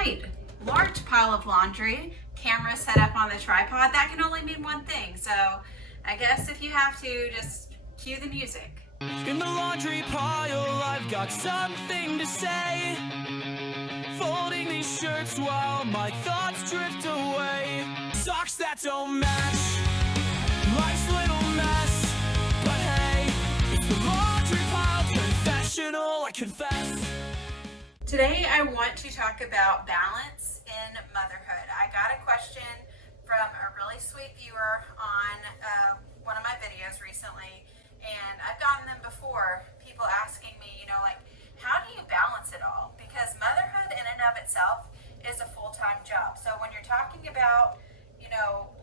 right, large pile of laundry, camera set up on the tripod. That can only mean one thing. So I guess if you have to, just cue the music. In the laundry pile, I've got something to say. Folding these shirts while my thoughts drift away. Socks that don't match, life's little mess. But hey, it's the laundry pile confessional, I confess. Today I want to talk about balance in motherhood. I got a question from a really sweet viewer on one of my videos recently, and I've gotten them before, people asking me, how do you balance it all? Because motherhood in and of itself is a full-time job. So when you're talking about,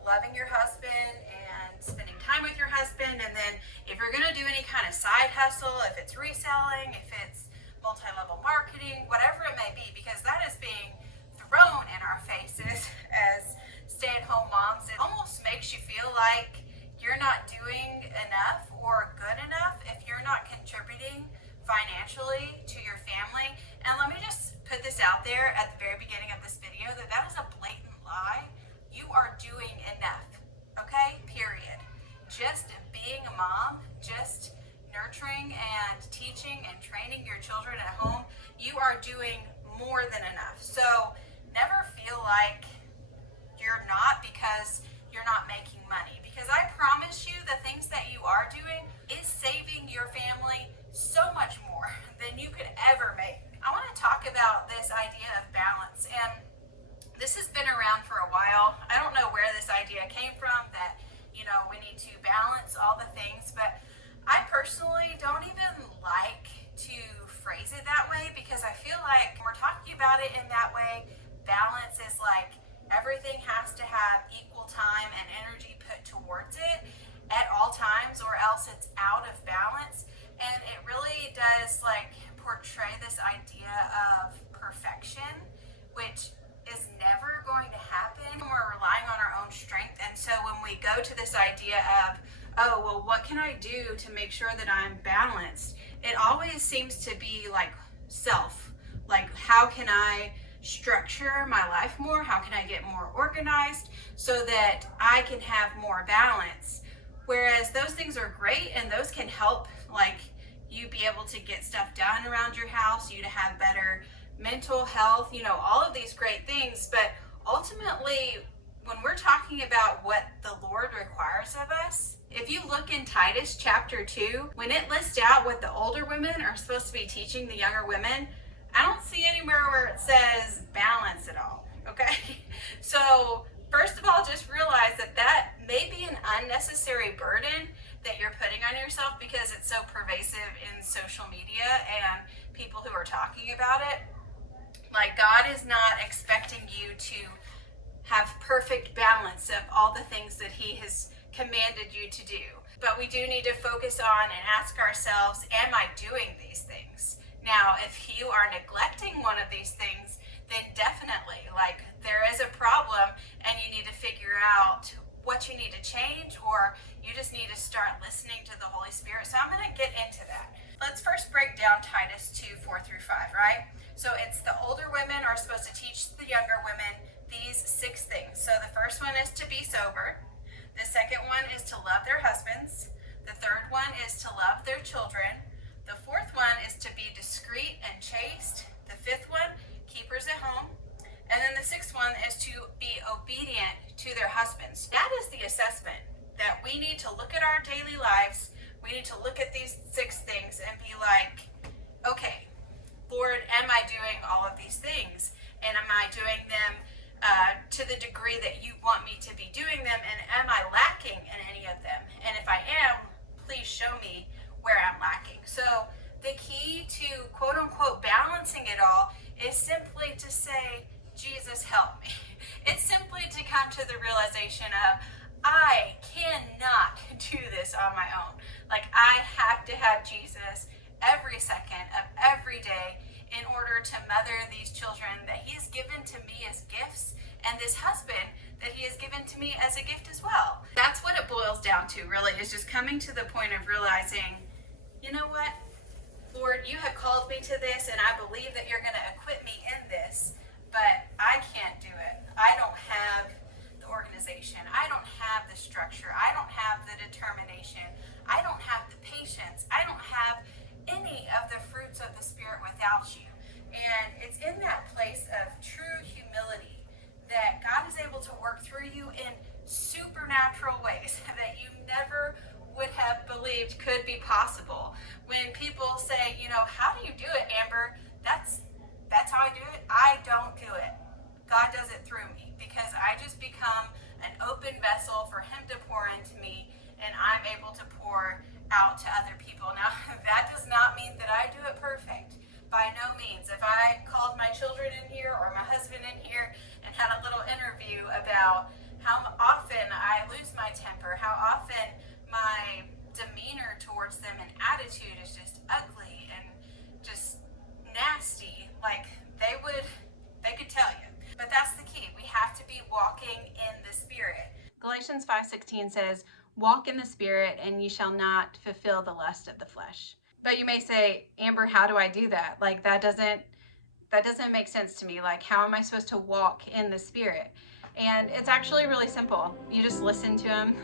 loving your husband and spending time with your husband, and then if you're gonna do any kind of side hustle, if it's reselling, if it's multi-level marketing, whatever it may be, because that is being thrown in our faces as stay-at-home moms. It almost makes you feel like you're not doing enough or good enough if you're not contributing financially to your family. And let me just put this out there at the very beginning of this video, that is a blatant lie. You are doing enough, okay? Period. Just being a mom, just nurturing and teaching and training your children at home, you are doing more than enough. So never feel like you're not because you're not making money. Because I promise you, the things that you are doing is saving your family so much more than you could ever make. I want to talk about this idea of balance, and this has been around for a while. I don't know where this idea came from that, we need to balance all the things, but I personally don't even like to phrase it that way, because I feel like when we're talking about it in that way, balance is like everything has to have equal time and energy put towards it at all times, or else it's out of balance. And it really does portray this idea of perfection, which is never going to happen. We're relying on our own strength. And so when we go to this idea of, oh, well, what can I do to make sure that I'm balanced? It always seems to be self. How can I structure my life more? How can I get more organized so that I can have more balance? Whereas those things are great, and those can help you be able to get stuff done around your house, you to have better mental health, all of these great things. But ultimately, when we're talking about what the Lord requires of us, if you look in Titus chapter 2, when it lists out what the older women are supposed to be teaching the younger women, I don't see anywhere where it says balance at all, okay? So first of all, just realize that may be an unnecessary burden that you're putting on yourself, because it's so pervasive in social media and people who are talking about it. God is not expecting you to have perfect balance of all the things that He has commanded you to do. But we do need to focus on and ask ourselves, am I doing these things? Now, if you are neglecting one of these things, then definitely, there is a problem, and you need to figure out what you need to change, or you just need to start listening to the Holy Spirit. So I'm going to get into that. Let's first break down Titus 2, 4-5, right? So it's the older women are supposed to teach the younger women these 6 things. So the first one is to be sober. The second one is to love their husbands. The third one is to love their children. The fourth one is to be discreet and chaste. The fifth one, keepers at home. And then the sixth one is to be obedient to their husbands. That is the assessment that we need to look at our daily lives. We need to look at these 6 things and be like, okay, Lord, am I doing all of these things? And am I doing them to the degree that you want me to be doing them? And am I lacking in any of them? And if I am, please show me where I'm lacking. So the key to quote unquote balancing it all is simply to say, Jesus, help me. It's simply to come to the realization of, I cannot do this on my own. I have to have Jesus every second of every day in order to mother these children that He has given to me as gifts, and this husband that He has given to me as a gift as well. That's what it boils down to, really, is just coming to the point of realizing, you know what, Lord, you have called me to this, and I believe that you're going to equip me in this, but the determination. I don't have the patience. I don't have any of the fruits of the Spirit without you. And it's in that place of true humility that God is able to work through you in supernatural ways that you never would have believed could be possible. When people say, how do you do it, Amber? That's how I do it. I don't do it. God does it through me because I just become an open vessel for Him to pour into me, and I'm able to pour out to other people. Now, that does not mean that I do it perfect. By no means. If I called my children in here or my husband in here and had a little interview about how often I lose my temper, how often my demeanor towards them and attitude is just ugly and just nasty, like they could tell you. But that's the key. We have to be walking in the Spirit. Galatians 5:16 says, "Walk in the Spirit, and you shall not fulfill the lust of the flesh." But you may say, Amber, how do I do that? Like that doesn't make sense to me. Like, how am I supposed to walk in the Spirit? And it's actually really simple. You just listen to Him.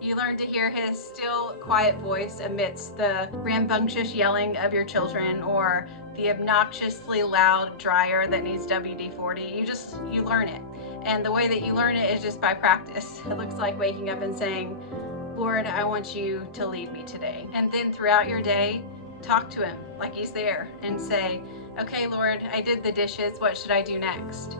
You learn to hear His still, quiet voice amidst the rambunctious yelling of your children or the obnoxiously loud dryer that needs WD-40. You learn it. And the way that you learn it is just by practice. It looks like waking up and saying, Lord, I want you to lead me today. And then throughout your day, talk to Him like He's there and say, okay, Lord, I did the dishes. What should I do next?